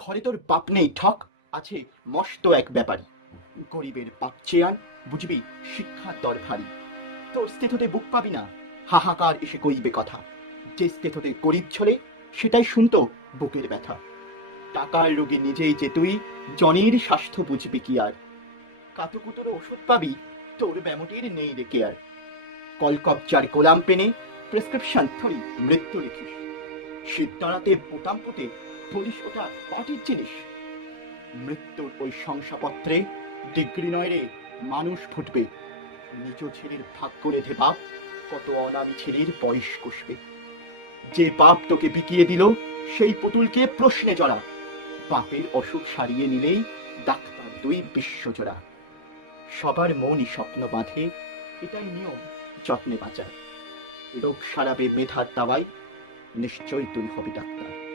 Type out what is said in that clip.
ঘরে তোর বাপ নেই, ঠক। আছে মস্ত এক ব্যাপারী। গরিবের পাপ চেয়ান বুঝবি শিক্ষা দরকারি। তোর স্থিততে বুক পাবি না, হাহাকার এসে কইবে কথা। যে স্থিততে গরিব ছলে, সেটাই শুনতো বুকের ব্যথা। টাকার রোগে নিজেই যে তুই, জনের স্বাস্থ্য বুঝবি কি আর। কাতুকুতুর ওষুধ পাবি, তোর ব্যামটির নেই রে কেয়ার। কলকবজার গোলাম পেনে প্রেসক্রিপশন থরি মৃত্যু লিখিস। শীত দাঁড়াতে বোতাম পুঁতে বলিস ওটা পাটির জিনিস। মৃত্যুর ওই শংসাপত্রে ডিগ্রি নয় রে মানুষ ফুটবে। নিজ ছেলের ভাগ্য রেধে বাপ কত অনামী ছেলের বয়স কষবে। যে বাপ তোকে বিকিয়ে দিল, সেই পুতুলকে প্রশ্নে জড়া। বাপের অসুখ সারিয়ে নিলেই ডাক্তার দুই বিশ্বজোড়া সবার মনই স্বপ্ন বাঁধে, এটাই নিয়ম যত্নে বাঁচার রোগ সারাবে মেধার দাওয়াই নিশ্চয়ই তুই হবি ডাক্তার।